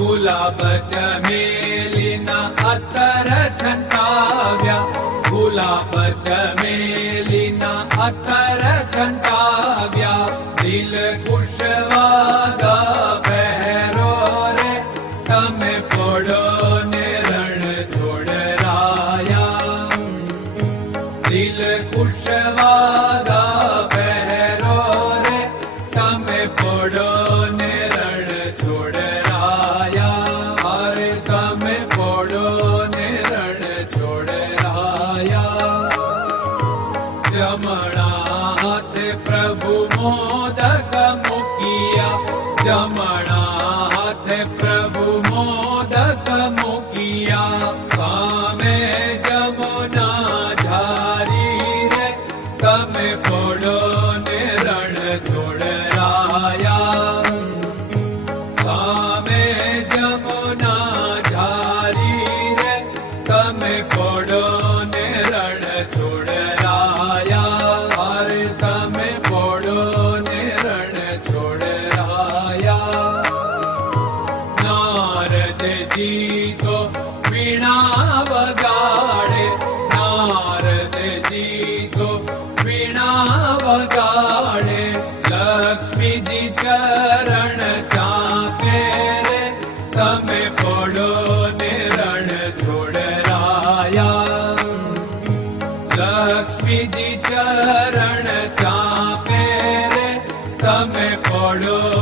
गुलाब चमेलिना नार छन्ताव्या गुलाब चमेलिना अतर छन्ताव्या दिल कुशवादा झण् रे तमे पडो ने con Lord oh.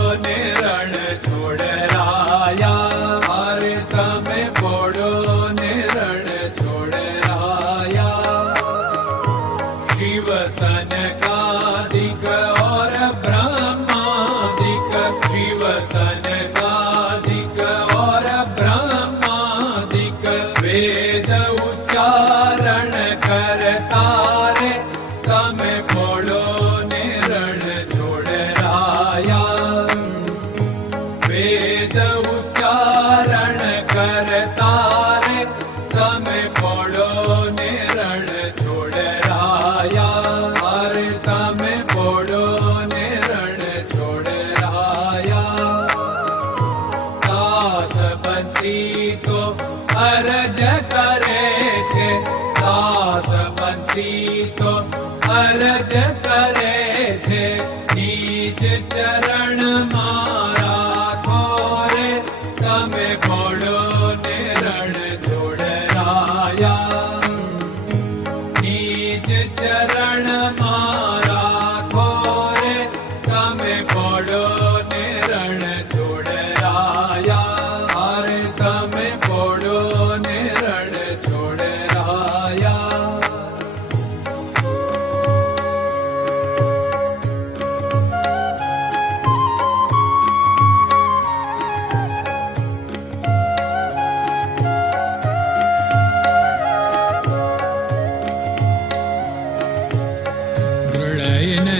अरज करे चरण मारा खोरे तमे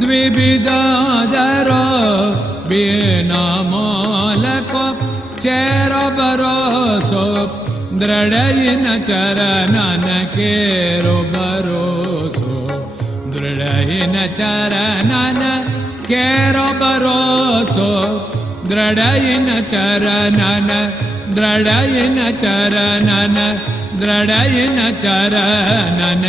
द्विविदादर बिना मालको चेर बरोसो केरो बरोसो दृढयिन चरणन केरो दृढयिन चरणन दृढयिन चरणन दृढयिन चरणन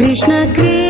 कृष्ण कृष्ण।